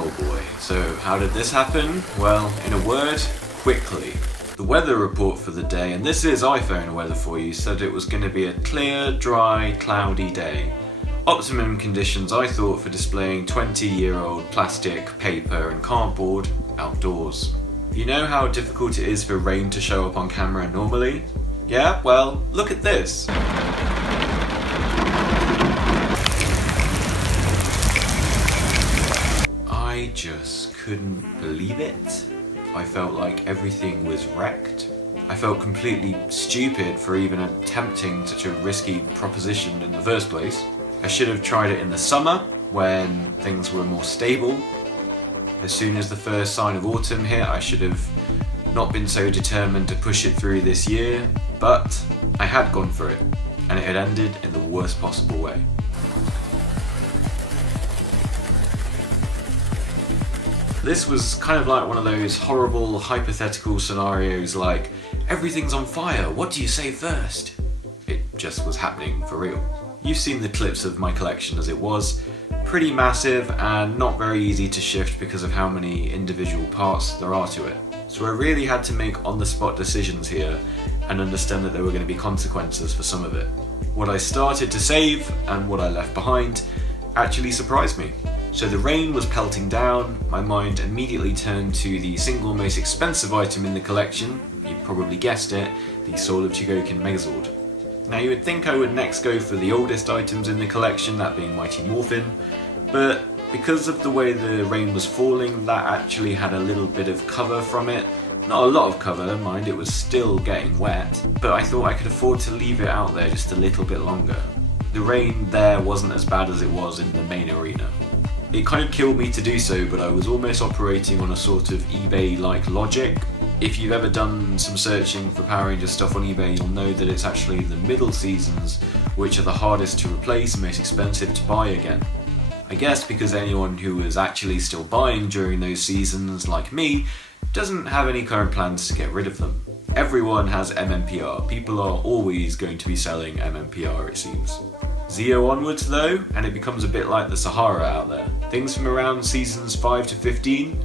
Oh boy, so how did this happen? Well, in a word, quickly. The weather report for the day, and this is iPhone weather for you, said it was going to be a clear, dry, cloudy day. Optimum conditions, I thought, for displaying 20-year-old plastic, paper and cardboard outdoors. You know how difficult it is for rain to show up on camera normally? Yeah, well, look at this. I just couldn't believe it. I felt like everything was wrecked. I felt completely stupid for even attempting such a risky proposition in the first place. I should have tried it in the summer when things were more stable. As soon as the first sign of autumn hit, I should have not been so determined to push it through this year, but I had gone for it, and it had ended in the worst possible way. This was kind of like one of those horrible hypothetical scenarios like, everything's on fire, what do you say first? It just was happening for real. You've seen the clips of my collection as it was, pretty massive and not very easy to shift because of how many individual parts there are to it. So I really had to make on-the-spot decisions here and understand that there were going to be consequences for some of it. What I started to save and what I left behind actually surprised me. So the rain was pelting down, my mind immediately turned to the single most expensive item in the collection, you probably guessed it, the Sword of Chogokin Megazord. Now you would think I would next go for the oldest items in the collection, that being Mighty Morphin, but because of the way the rain was falling, that actually had a little bit of cover from it. Not a lot of cover, mind, it was still getting wet, but I thought I could afford to leave it out there just a little bit longer. The rain there wasn't as bad as it was in the main arena. It kind of killed me to do so, but I was almost operating on a sort of eBay-like logic. If you've ever done some searching for Power Rangers stuff on eBay, you'll know that it's actually the middle seasons which are the hardest to replace and most expensive to buy again. I guess because anyone who was actually still buying during those seasons, like me, doesn't have any current plans to get rid of them. Everyone has MMPR, people are always going to be selling MMPR it seems. Zeo onwards though, and it becomes a bit like the Sahara out there. Things from around seasons 5 to 15,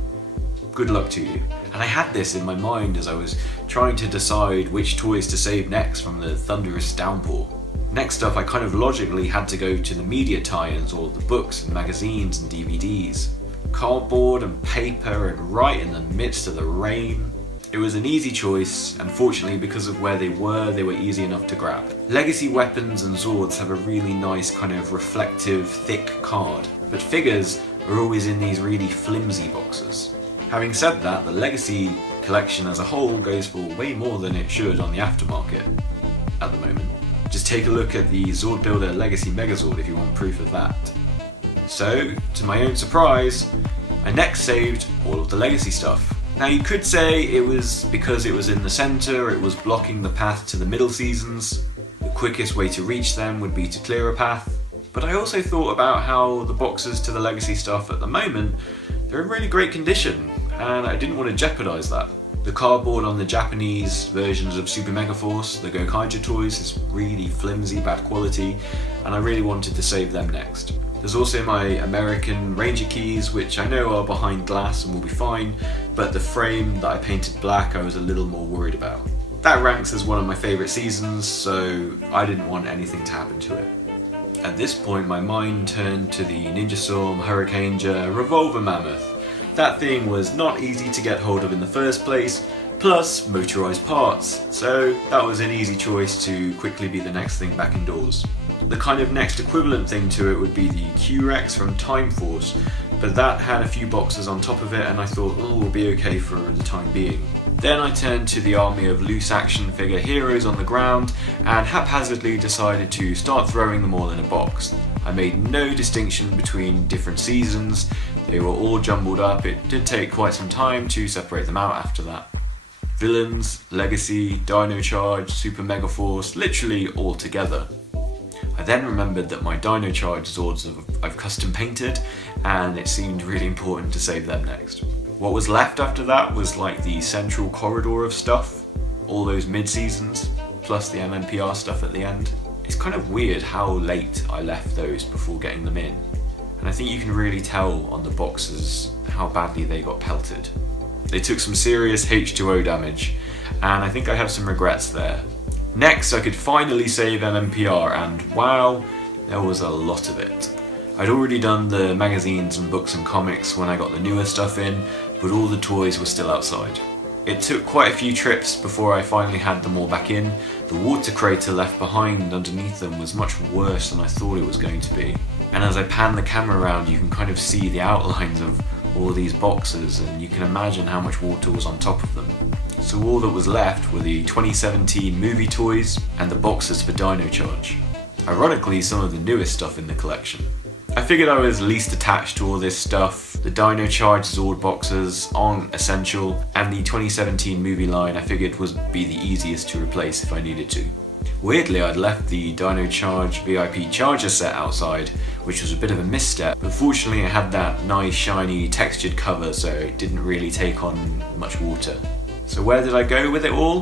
good luck to you. And I had this in my mind as I was trying to decide which toys to save next from the thunderous downpour. Next up, I kind of logically had to go to the media tie-ins, all the books and magazines and DVDs. Cardboard and paper and right in the midst of the rain. It was an easy choice, and fortunately because of where they were easy enough to grab. Legacy weapons and Zords have a really nice kind of reflective, thick card, but figures are always in these really flimsy boxes. Having said that, the Legacy collection as a whole goes for way more than it should on the aftermarket at the moment. Just take a look at the Zord Builder Legacy Megazord if you want proof of that. So, to my own surprise, I next saved all of the Legacy stuff. Now you could say it was because it was in the centre, it was blocking the path to the middle seasons, the quickest way to reach them would be to clear a path, but I also thought about how the boxes to the Legacy stuff at the moment, they're in really great condition, and I didn't want to jeopardise that. The cardboard on the Japanese versions of Super Mega Force, the Gokaiger toys, is really flimsy, bad quality, and I really wanted to save them next. There's also my American Ranger keys, which I know are behind glass and will be fine, but the frame that I painted black I was a little more worried about. That ranks as one of my favourite seasons, so I didn't want anything to happen to it. At this point my mind turned to the Ninja Storm, Hurricaneger, Revolver Mammoth. That thing was not easy to get hold of in the first place, plus motorised parts, so that was an easy choice to quickly be the next thing back indoors. The kind of next equivalent thing to it would be the Q-Rex from Time Force, but that had a few boxes on top of it and I thought, oh, we'll be okay for the time being. Then I turned to the army of loose action figure heroes on the ground and haphazardly decided to start throwing them all in a box. I made no distinction between different seasons, they were all jumbled up, it did take quite some time to separate them out after that. Villains, Legacy, Dino Charge, Super Mega Force, literally all together. I then remembered that my Dino Charge Zords I've custom painted and it seemed really important to save them next. What was left after that was like the central corridor of stuff, all those mid-seasons, plus the MMPR stuff at the end. It's kind of weird how late I left those before getting them in. and I think you can really tell on the boxes how badly they got pelted. They took some serious H2O damage, and I think I have some regrets there. Next, I could finally save MMPR, and wow, there was a lot of it. I'd already done the magazines and books and comics when I got the newer stuff in, but all the toys were still outside. It took quite a few trips before I finally had them all back in. The water crater left behind underneath them was much worse than I thought it was going to be. And as I pan the camera around, you can kind of see the outlines of all these boxes, and you can imagine how much water was on top of them. So all that was left were the 2017 movie toys and the boxes for Dino Charge. Ironically, some of the newest stuff in the collection. I figured I was least attached to all this stuff. The Dino Charge Zord boxes aren't essential, and the 2017 movie line I figured would be the easiest to replace if I needed to. Weirdly, I'd left the Dino Charge VIP Charger set outside, which was a bit of a misstep, but fortunately it had that nice shiny textured cover, so it didn't really take on much water. So where did I go with it all?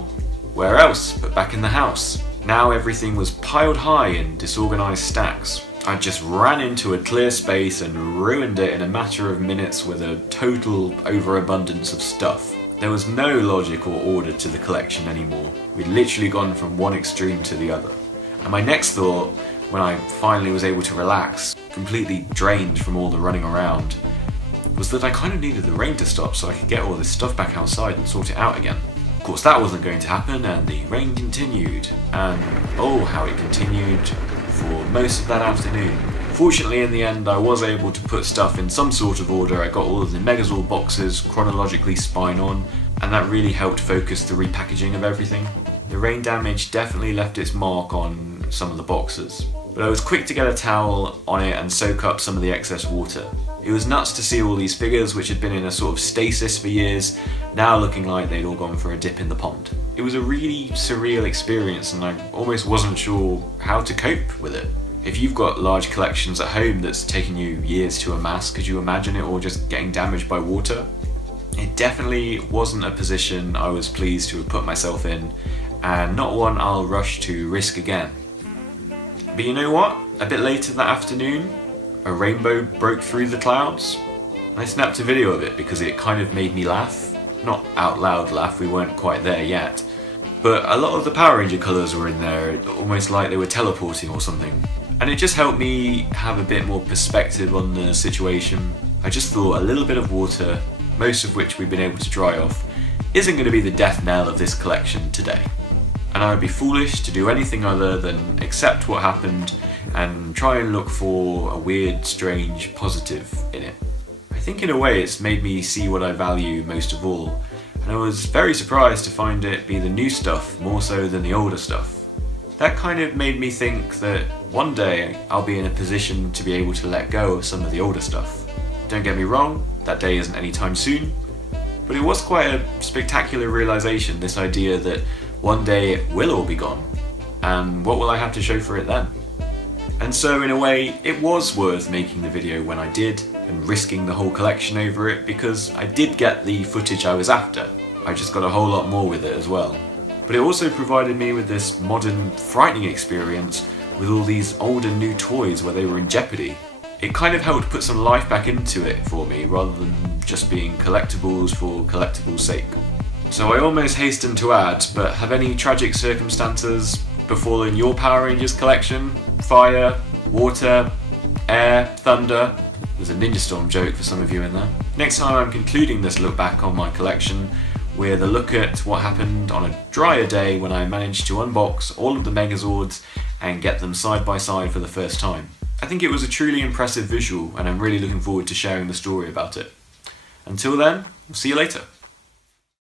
Where else but back in the house. Now everything was piled high in disorganized stacks. I just ran into a clear space and ruined it in a matter of minutes with a total overabundance of stuff. There was no logic or order to the collection anymore. We'd literally gone from one extreme to the other. And my next thought, when I finally was able to relax, completely drained from all the running around, was that I kind of needed the rain to stop so I could get all this stuff back outside and sort it out again. Of course that wasn't going to happen, and the rain continued, and oh how it continued for most of that afternoon. Fortunately, in the end, I was able to put stuff in some sort of order. I got all of the Megazord boxes chronologically spine on, and that really helped focus the repackaging of everything. The rain damage definitely left its mark on some of the boxes, but I was quick to get a towel on it and soak up some of the excess water. It was nuts to see all these figures, which had been in a sort of stasis for years, now looking like they'd all gone for a dip in the pond. It was a really surreal experience, and I almost wasn't sure how to cope with it. If you've got large collections at home that's taken you years to amass, could you imagine it all just getting damaged by water? It definitely wasn't a position I was pleased to have put myself in, and not one I'll rush to risk again. But you know what? A bit later that afternoon, a rainbow broke through the clouds. I snapped a video of it because it kind of made me laugh. Not out loud laugh, we weren't quite there yet. But a lot of the Power Ranger colours were in there, almost like they were teleporting or something. And it just helped me have a bit more perspective on the situation. I just thought a little bit of water, most of which we've been able to dry off, isn't going to be the death knell of this collection today. And I would be foolish to do anything other than accept what happened and try and look for a weird, strange positive in it. I think in a way it's made me see what I value most of all, and I was very surprised to find it be the new stuff more so than the older stuff. That kind of made me think that one day I'll be in a position to be able to let go of some of the older stuff. Don't get me wrong, that day isn't anytime soon, but it was quite a spectacular realization, this idea that one day it will all be gone, and what will I have to show for it then? And so in a way, it was worth making the video when I did, and risking the whole collection over it, because I did get the footage I was after. I just got a whole lot more with it as well. But it also provided me with this modern, frightening experience with all these old and new toys where they were in jeopardy. It kind of helped put some life back into it for me, rather than just being collectibles for collectibles' sake. So I almost hasten to add, but have any tragic circumstances befallen your Power Rangers collection? Fire, water, air, thunder? There's a Ninja Storm joke for some of you in there. Next time I'm concluding this look back on my collection with a look at what happened on a drier day when I managed to unbox all of the Megazords and get them side by side for the first time. I think it was a truly impressive visual, and I'm really looking forward to sharing the story about it. Until then, we'll see you later.